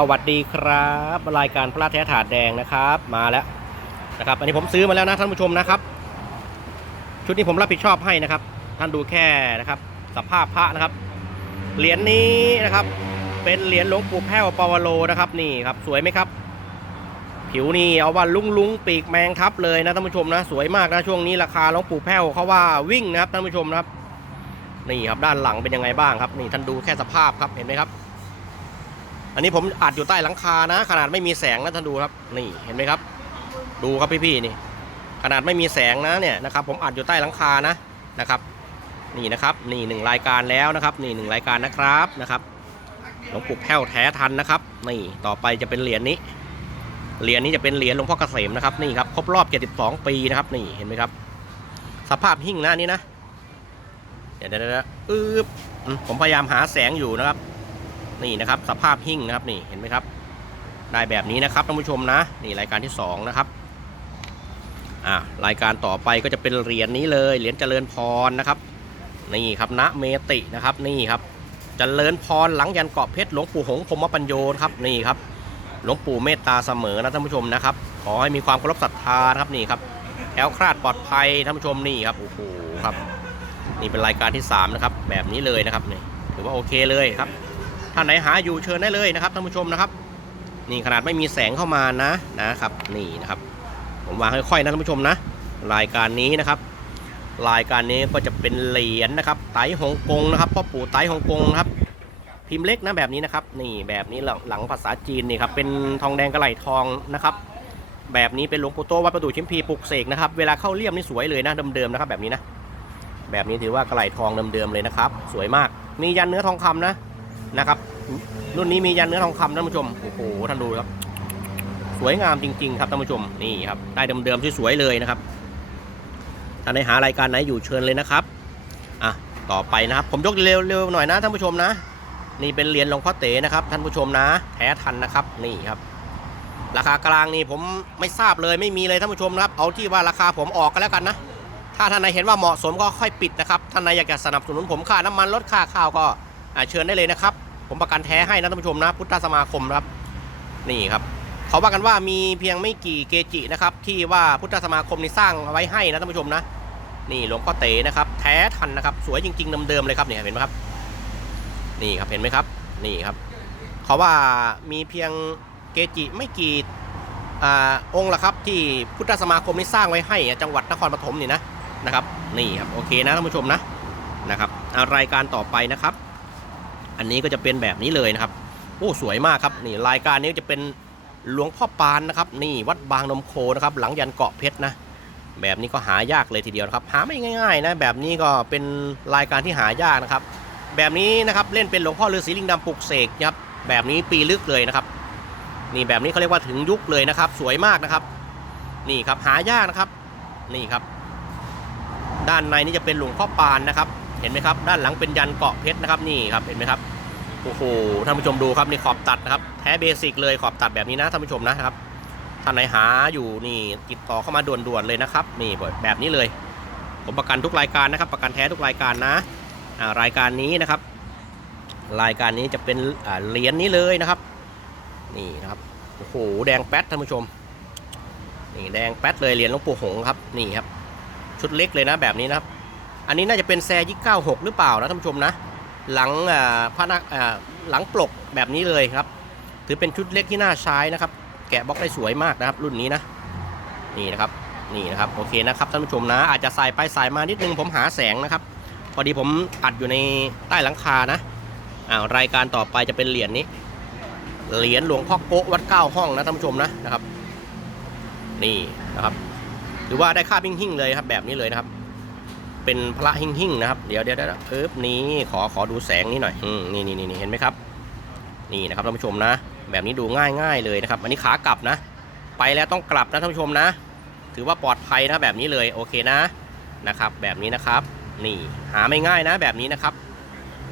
สวัสดีครับ รายการพระแท้ถาดแดงนะครับ มาแล้วนะครับ อันนี้ผมซื้อมาแล้วนะท่านผู้ชมนะครับ ชุดนี้ผมรับผิดชอบให้นะครับ ท่านดูแค่นะครับ สภาพพระนะครับ เหรียญนี้นะครับ เป็นเหรียญหลวงปู่แพ้วปาวโลนะครับนี่ครับ สวยไหมครับ ผิวนี่เอาว่าลุงลุงปีกแมงทับเลยนะท่านผู้ชมนะ สวยมากนะช่วงนี้ราคาหลวงปู่แพ้วเขาว่าวิ่งนะครับท่านผู้ชมนะครับนี่ครับด้านหลังเป็นยังไงบ้างครับ นี่ท่านดูแค่สภาพครับเห็นไหมครับ อันนี้ผมอัดอยู่ใต้หลังคานะ ขนาดไม่มีแสงนะท่านดูครับ นี่เห็นไหมครับ ดูครับพี่ๆนี่ ขนาดไม่มีแสงนะเนี่ยนะครับ ผมอัดอยู่ใต้หลังคานะนะครับ นี่นะครับ นี่หนึ่งรายการแล้วนะครับ นี่หนึ่งรายการนะครับนะครับหลวงปู่แพ้วแท้ทันนะครับ นี่ต่อไปจะเป็นเหรียญนี้เหรียญนี้จะเป็นเหรียญหลวงพ่อเกษมนะครับนี่ครับครบรอบ 72 ปีนะครับ นี่เห็นไหมครับ สภาพหิ้งนะอันนี้นะเดี๋ยวเดี๋ยวเดี๋ยวอึ๊บอืมผมพยายามหาแสงอยู่นะครับ นี่นะครับสภาพหิ้งนะครับนี่เห็นไหมครับ ได้แบบนี้นะครับท่านผู้ชมนะ นี่รายการที่สองนะครับอ่ารายการต่อไปก็จะเป็นเหรียญนี้เลยเหรียญเจริญพรนะครับนี่ครับณเมตินะครับนี่ครับเจริญพรหลังยันเกาะเพชรหลวงปู่หงพมปัญโยครับนี่ครับหลวงปู่เมตตาเสมอนะท่านผู้ชมนะครับขอให้มีความเคารพศรัทธานะครับนี่ครับแคล้วคลาดปลอดภัยท่านผู้ชมนี่ครับโอ้โหครับ นี่เป็นรายการที่สามนะครับ แบบนี้เลยนะครับนี่ถือว่าโอเคเลยครับ ท่านไหนหาอยู่เชิญได้เลยนะครับท่านผู้ชมนะครับ นี่ขนาดไม่มีแสงเข้ามานะนะครับ นี่นะครับ ผมวางค่อยๆนะท่านผู้ชมนะ รายการนี้นะครับรายการนี้ก็จะเป็นเหรียญนะครับ ไตฮ่องกงนะครับพ่อปู่ไตฮ่องกงนะครับ พิมพ์เล็กนะแบบนี้นะครับ นี่แบบนี้หลังภาษาจีนนี่ครับเป็นทองแดงกระไหลทองนะครับ แบบนี้เป็นหลวงปู่โตวัดประดู่ชิมพีปลุกเสกนะครับเวลาเข้าเลี่ยมนี่สวยเลยนะเดิมๆนะครับแบบนี้นะแบบนี้ถือว่ากระไหลทองเดิมๆเลยนะครับ สวยมากมียันเนื้อทองคำนะ นะครับ รุ่นนี้มียันเนื้อทองคำท่านผู้ชม โอ้โห ท่านดูครับ สวยงามจริง ๆ ครับท่านผู้ชม นี่ครับ ได้เดิมๆสวยๆเลยนะครับท่านในหารายการไหนอยู่เชิญเลยนะครับ อะ ต่อไปนะครับ ผมยกเร็วๆหน่อยนะท่านผู้ชมนะ นี่เป็นเหรียญหลวงพ่อเต๋นะครับ ท่านผู้ชมนะ แท้ทันนะครับ นี่ครับราคากลางนี่ผมไม่ทราบเลยไม่มีเลยท่านผู้ชมนะครับ เอาที่ว่าราคาผมออกกันแล้วกันนะ ถ้าท่านใดเห็นว่าเหมาะสมก็ค่อยปิดนะครับ ท่านใดอยากจะสนับสนุนผมค่าน้ำมันลดค่าข้าวก็ เชิญได้เลยนะครับ ผมประกันแท้ให้นะท่านผู้ชมนะพุทธสมาคมครับนี่ครับเขาว่ากันว่ามีเพียงไม่กี่เกจินะครับ ที่ว่าพุทธสมาคมนี่สร้างไว้ให้นะท่านผู้ชมนะ นี่หลวงพ่อเต๋นะครับ แท้ทันนะครับ สวยจริงๆเดิมๆเลยครับเนี่ยเห็นไหมครับ นี่ครับเห็นไหมครับ นี่ครับเขาว่ามีเพียงเกจิไม่กี่อองค์ละครับ ที่พุทธสมาคมนี่สร้างไว้ให้จังหวัดนครปฐมนี่นะนะครับ นี่ครับโอเคนะท่านผู้ชมนะนะครับรายการต่อไปนะครับ อันนี้ก็จะเป็นแบบนี้เลยนะครับโอ้สวยมากครับนี่รายการนี้จะเป็นหลวงพ่อปานนะครับ นี่วัดบางนมโคนะครับ หลังยันเกาะเพชรนะ แบบนี้ก็หายากเลยทีเดียวนะครับ หาไม่ง่ายๆนะแบบนี้ก็เป็นรายการที่หายากนะครับ แบบนี้นะครับเล่นเป็นหลวงพ่อฤาษีลิงดำปลุกเสกนะครับแบบนี้ปีลึกเลยนะครับ นี่แบบนี้เขาเรียกว่าถึงยุคเลยนะครับ สวยมากนะครับ นี่ครับหายากนะครับ นี่ครับ ด้านในนี่จะเป็นหลวงพ่อปานนะครับ เห็นไหมครับ ด้านหลังเป็นยันเกาะเพชรนะครับนี่ครับเห็นไหมครับโอ้โหท่านผู้ชมดูครับนี่ขอบตัดนะครับแท้เบสิกเลยขอบตัดแบบนี้นะท่านผู้ชมนะครับท่านไหนหาอยู่นี่ติดต่อเข้ามาด่วนๆเลยนะครับนี่แบบนี้เลย ผมประกันทุกรายการนะครับ ประกันแท้ทุกรายการนะรายการนี้นะครับ รายการนี้จะเป็นเหรียญนี้เลยนะครับนี่นะครับโอ้โหแดงแป๊ดท่านผู้ชมนี่แดงแป๊ดเลยเหรียญหลวงปู่หงครับนี่ครับชุดเล็กเลยนะแบบนี้นะครับ อันนี้น่าจะเป็นแซยิก96หกหรือเปล่านะท่านผู้ชมนะ หลังอ่าพระนักหลังปลกแบบนี้เลยครับ ถือเป็นชุดเล็กที่น่าใช้นะครับ แกะบล็อกได้สวยมากนะครับ รุ่นนี้นะ นี่นะครับ นี่นะครับ โอเคนะครับท่านผู้ชมนะ อาจจะสายไปสายมานิดนึงผมหาแสงนะครับ พอดีผมอัดอยู่ในใต้หลังคานะอ่ารายการต่อไปจะเป็นเหรียญนี้ เหรียญหลวงพ่อโกะวัดเก้าห้องนะท่านผู้ชมนะนะครับ นี่นะครับ หรือว่าได้ค่าบหิ่งเลยครับแบบนี้เลยนะครับ เป็นพระหิ่งๆนะครับ เดี๋ยวเดี๋ยวเดี๋ยวเอิบนี้ขอขอดูแสงนี้หน่อยอืมนี่นี่นี่เห็นไหมครับ นี่นะครับท่านผู้ชมนะ แบบนี้ดูง่ายง่ายเลยนะครับ อันนี้ขากลับนะ ไปแล้วต้องกลับนะท่านผู้ชมนะ ถือว่าปลอดภัยนะแบบนี้เลยโอเคนะนะครับ แบบนี้นะครับ นี่หาไม่ง่ายนะ แบบนี้นะครับ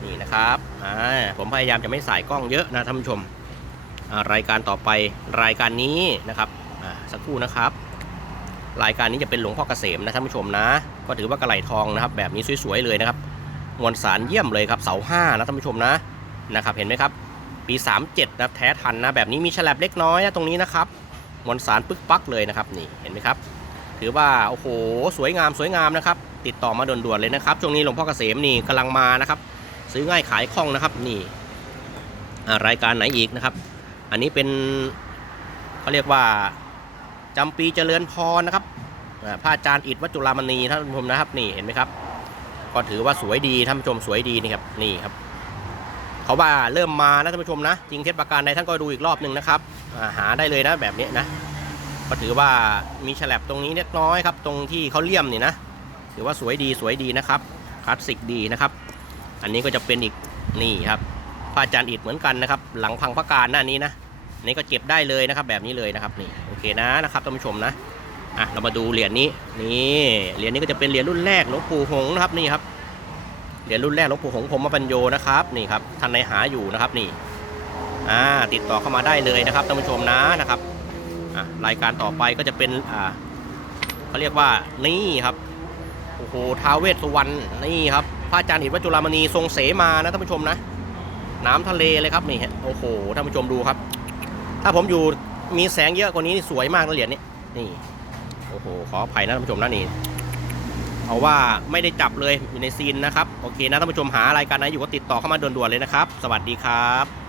นี่นะครับอ่าผมพยายามจะไม่สายกล้องเยอะนะท่านผู้ชมรายการต่อไปรายการนี้นะครับสักครู่นะครับ รายการนี้จะเป็นหลวงพ่อเกษมนะท่านผู้ชมนะ ก็ถือว่ากระไหลทองนะครับ แบบนี้สวยๆเลยนะครับมวลสารเยี่ยมเลยครับเสาห้านะท่านผู้ชมนะนะครับ เห็นไหมครับ ปี 37นะแท้ทันนะแบบนี้มีฉลับเล็กน้อยนะตรงนี้นะครับมวลสารปึกปักเลยนะครับนี่เห็นไหมครับถือว่าโอ้โหสวยงามสวยงามนะครับ ติดต่อมาด่วนๆเลยนะครับช่วงนี้หลวงพ่อเกษมนี่กำลังมานะครับ ซื้อง่ายขายคล่องนะครับนี่รายการไหนอีกนะครับ อันนี้เป็นเขาเรียกว่า จำปีเจริญพรนะครับอ่าพระอาจารย์อิฐวัจุฬามณีท่านผู้ชมนะครับ นี่เห็นไหมครับ ก็ถือว่าสวยดีท่านผู้ชมสวยดีนี่ครับนี่ครับเขาว่าเริ่มมานะท่านผู้ชมนะจริงเท็จประการใดท่านก็ดูอีกรอบหนึ่งนะครับาหาได้เลยนะแบบนี้นะก็ถือว่ามีฉลับตรงนี้เล็กน้อยครับตรงที่เขาเลี่ยมนี่นะถือว่าสวยดีสวยดีนะครับคลาสสิกดีนะครับ อันนี้ก็จะเป็นอีกนี่ครับพระอาจารย์อิฐเหมือนกันนะครับ หลังพังพระการหน้านี้นะนนี้ก็เก็บได้เลยนะครับ แบบนี้เลยนะครับนี่ เคนะนะครับท่านผู้ชมนะอะเรามาดูเหรียญนี้นี่เหรียญนี้ก็จะเป็นเหรียญรุ่นแรกหลวงปู่หงส์นะครับนี่ครับเหรียญรุ่นแรกหลวงปู่หงส์ผมมาปัญโยนะครับนี่ครับท่านในหาอยู่นะครับนี่อ่าติดต่อเข้ามาได้เลยนะครับท่านผู้ชมนะนะครับอะรายการต่อไปก็จะเป็นอ่าเขาเรียกว่านี่ครับโอ้โหท้าวเวสสุวรรณนี่ครับพระอาจารย์หินวัดจุฬามณีทรงเสมานะท่านผู้ชมนะน้ำทะเลเลยครับนี่ฮะโอ้โหท่านผู้ชมดูครับ ถ้าผมอยู่ มีแสงเยอะกว่านี้นี่สวยมากนะเหรียญนี้นี่โอ้โหขออภัยนะท่านผู้ชมนะนี่เอาว่าไม่ได้จับเลยอยู่ในซีนนะครับ โอเคนะท่านผู้ชมหารายการไหนอยู่ก็ติดต่อเข้ามาด่วนๆเลยนะครับ สวัสดีครับ